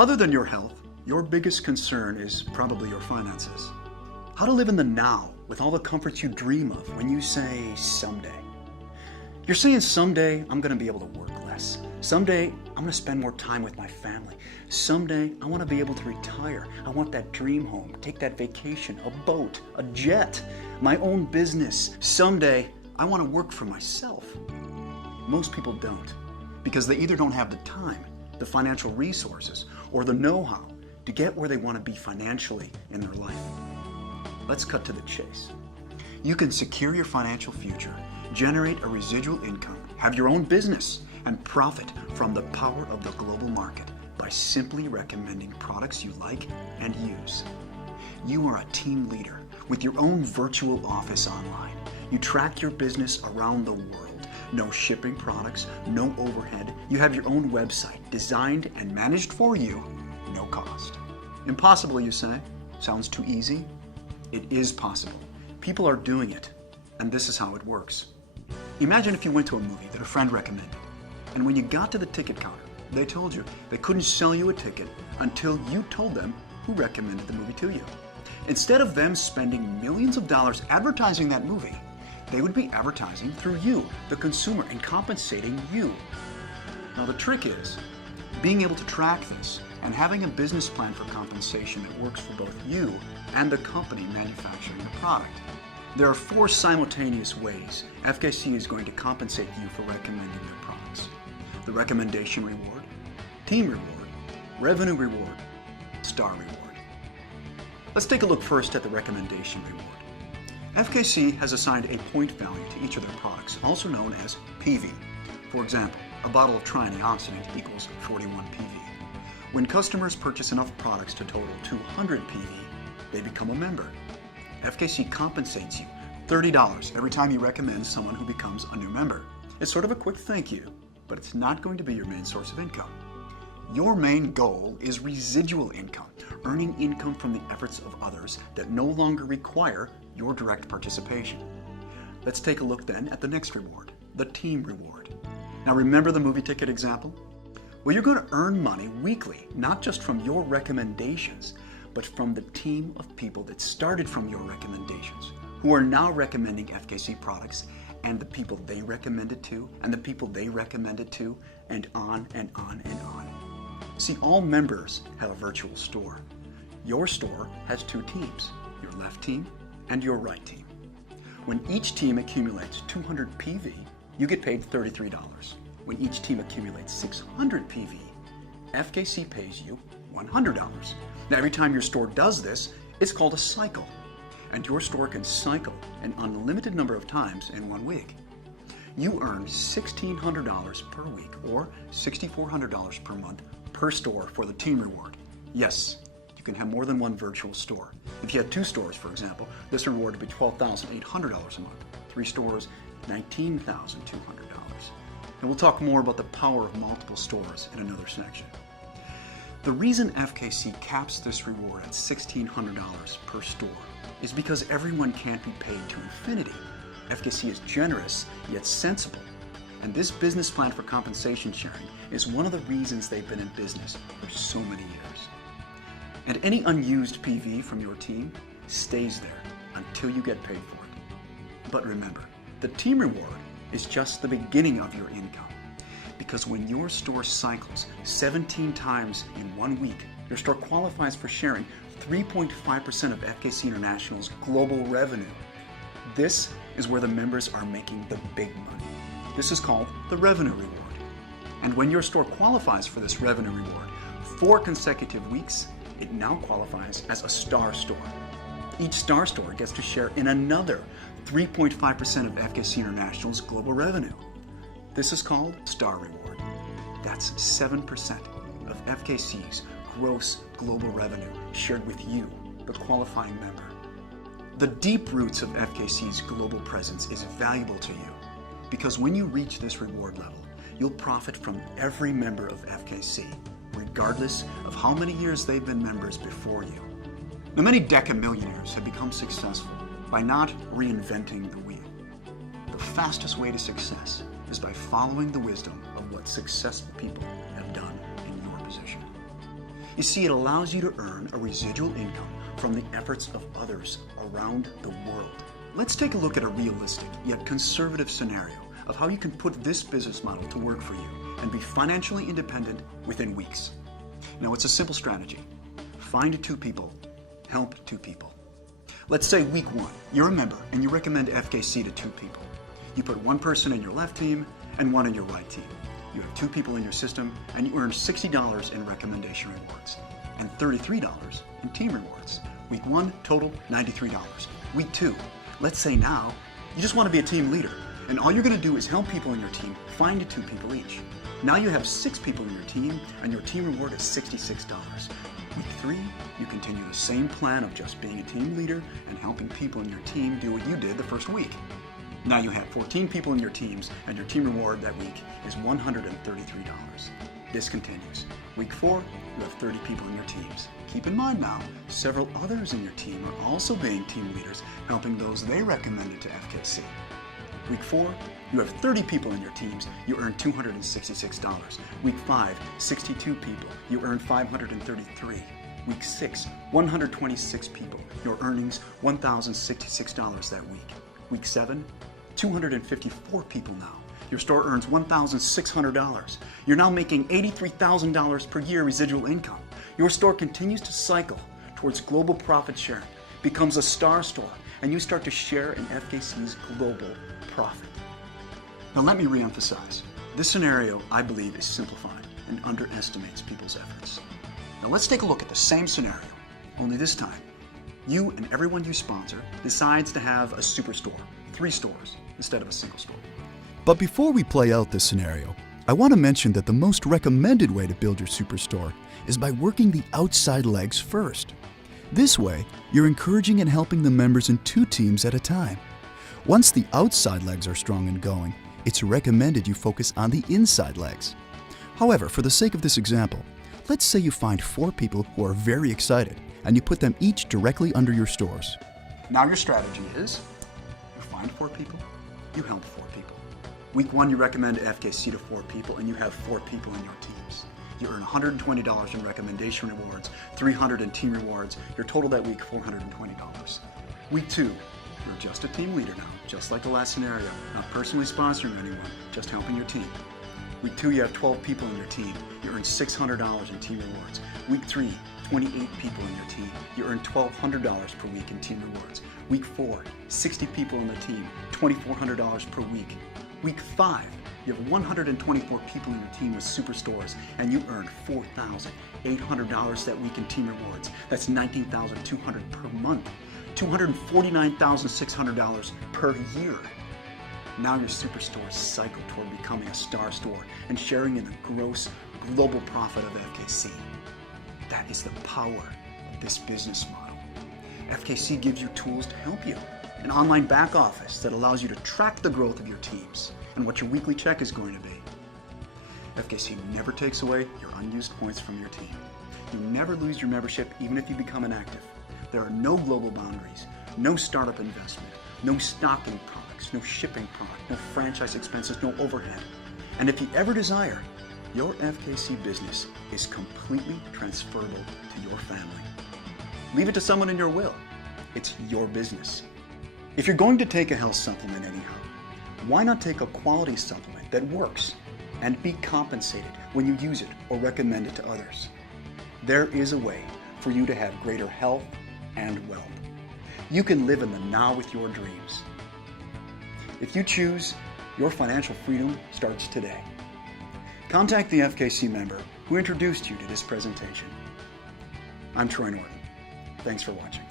Other than your health, your biggest concern is probably your finances. How to live in the now with all the comforts you dream of when you say someday. You're saying someday I'm going to be able to work less. Someday I'm going to spend more time with my family. Someday I want to be able to retire. I want that dream home, take that vacation, a boat, a jet, my own business. Someday I want to work for myself. Most people don't, because they either don't have the time, the financial resources, or the know-how to get where they want to be financially in their life. Let's cut to the chase. You can secure your financial future, generate a residual income, have your own business, and profit from the power of the global market by simply recommending products you like and use. You are a team leader with your own virtual office online. You track your business around the world. No shipping products, no overhead. You have your own website designed and managed for you, no cost. Impossible, you say? Sounds too easy? It is possible. People are doing it, and this is how it works. Imagine if you went to a movie that a friend recommended, and when you got to the ticket counter, they told you they couldn't sell you a ticket until you told them who recommended the movie to you. Instead of them spending millions of dollars advertising that movie, they would be advertising through you, the consumer, and compensating you. Now the trick is being able to track this and having a business plan for compensation that works for both you and the company manufacturing the product. There are 4 simultaneous ways FKC is going to compensate you for recommending their products: the recommendation reward, team reward, revenue reward, star reward. Let's take a look first at the recommendation reward. FKC has assigned a point value to each of their products, also known as PV. For example, a bottle of triantioxidant equals 41 PV. When customers purchase enough products to total 200 PV, they become a member. FKC compensates you $30 every time you recommend someone who becomes a new member. It's sort of a quick thank you, but it's not going to be your main source of income. Your main goal is residual income, earning income from the efforts of others that no longer require your direct participation. Let's take a look then at the next reward, the team reward. Now remember the movie ticket example? Well, you're going to earn money weekly, not just from your recommendations, but from the team of people that started from your recommendations, who are now recommending FKC products, and the people they recommended to, and the people they recommended to, and on and on and on. See, all members have a virtual store. Your store has 2 teams, your left team and your right team. When each team accumulates 200 PV, you get paid $33. When each team accumulates 600 PV, FKC pays you $100. Now, every time your store does this, it's called a cycle, and your store can cycle an unlimited number of times in 1 week. You earn $1,600 per week or $6,400 per month per store for the team reward. Yes, you can have more than one virtual store. If you had 2 stores, for example, this reward would be $12,800 a month. 3 stores, $19,200. And we'll talk more about the power of multiple stores in another section. The reason FKC caps this reward at $1,600 per store is because everyone can't be paid to infinity. FKC is generous, yet sensible. And this business plan for compensation sharing is one of the reasons they've been in business for so many years. And any unused PV from your team stays there until you get paid for it. But remember, the team reward is just the beginning of your income. Because when your store cycles 17 times in 1 week, your store qualifies for sharing 3.5% of FKC International's global revenue. This is where the members are making the big money. This is called the revenue reward. And when your store qualifies for this revenue reward 4 consecutive weeks, it now qualifies as a star store. Each star store gets to share in another 3.5% of FKC International's global revenue. This is called star reward. That's 7% of FKC's gross global revenue shared with you, the qualifying member. The deep roots of FKC's global presence is valuable to you because when you reach this reward level, you'll profit from every member of FKC, regardless of how many years they've been members before you. Now, many decamillionaires have become successful by not reinventing the wheel. The fastest way to success is by following the wisdom of what successful people have done in your position. You see, it allows you to earn a residual income from the efforts of others around the world. Let's take a look at a realistic yet conservative scenario of how you can put this business model to work for you and be financially independent within weeks. Now, it's a simple strategy. Find 2 people, help 2 people. Let's say week 1, you're a member and you recommend FKC to 2 people. You put 1 person in your left team and 1 in your right team. You have 2 people in your system and you earn $60 in recommendation rewards and $33 in team rewards. Week 1, total $93. Week 2, let's say now you just want to be a team leader and all you're going to do is help people in your team find 2 people each. Now you have 6 people in your team and your team reward is $66. Week 3, you continue the same plan of just being a team leader and helping people in your team do what you did the first week. Now you have 14 people in your teams and your team reward that week is $133. This continues. Week 4, you have 30 people in your teams. Keep in mind now, several others in your team are also being team leaders, helping those they recommended to FKC. Week 4, you have 30 people in your teams, you earn $266. Week 5, 62 people, you earn $533. Week 6, 126 people, your earnings $1,066 that week. Week 7, 254 people now. Your store earns $1,600. You're now making $83,000 per year residual income. Your store continues to cycle towards global profit sharing, becomes a star store, and you start to share in FKC's global profit. Now let me reemphasize. This scenario, I believe, is simplified and underestimates people's efforts. Now let's take a look at the same scenario, only this time, you and everyone you sponsor decides to have a superstore, 3 stores, instead of a single store. But before we play out this scenario, I want to mention that the most recommended way to build your superstore is by working the outside legs first. This way, you're encouraging and helping the members in 2 teams at a time. Once the outside legs are strong and going, it's recommended you focus on the inside legs. However, for the sake of this example, let's say you find 4 people who are very excited and you put them each directly under your stores. Now your strategy is, you find 4 people, you help 4 people. Week 1, you recommend FKC to 4 people and you have 4 people in your teams. You earn $120 in recommendation rewards, $300 in team rewards, your total that week $420. Week 2, you're just a team leader now, just like the last scenario, not personally sponsoring anyone, just helping your team. Week 2, you have 12 people in your team. You earn $600 in team rewards. Week 3, 28 people in your team. You earn $1,200 per week in team rewards. Week 4, 60 people in the team, $2,400 per week. Week 5, you have 124 people in your team with superstores, and you earn $4,800 that week in team rewards. That's $19,200 per month, $249,600 per year. Now your superstores cycle toward becoming a star store and sharing in the gross global profit of FKC. That is the power of this business model. FKC gives you tools to help you. An online back office that allows you to track the growth of your teams and what your weekly check is going to be. FKC never takes away your unused points from your team. You never lose your membership even if you become inactive. There are no global boundaries, no startup investment, no stocking products, no shipping product, no franchise expenses, no overhead. And if you ever desire, your FKC business is completely transferable to your family. Leave it to someone in your will. It's your business. If you're going to take a health supplement anyhow, why not take a quality supplement that works and be compensated when you use it or recommend it to others? There is a way for you to have greater health and wealth. You can live in the now with your dreams. If you choose, your financial freedom starts today. Contact the FKC member who introduced you to this presentation. I'm Troy Norton. Thanks for watching.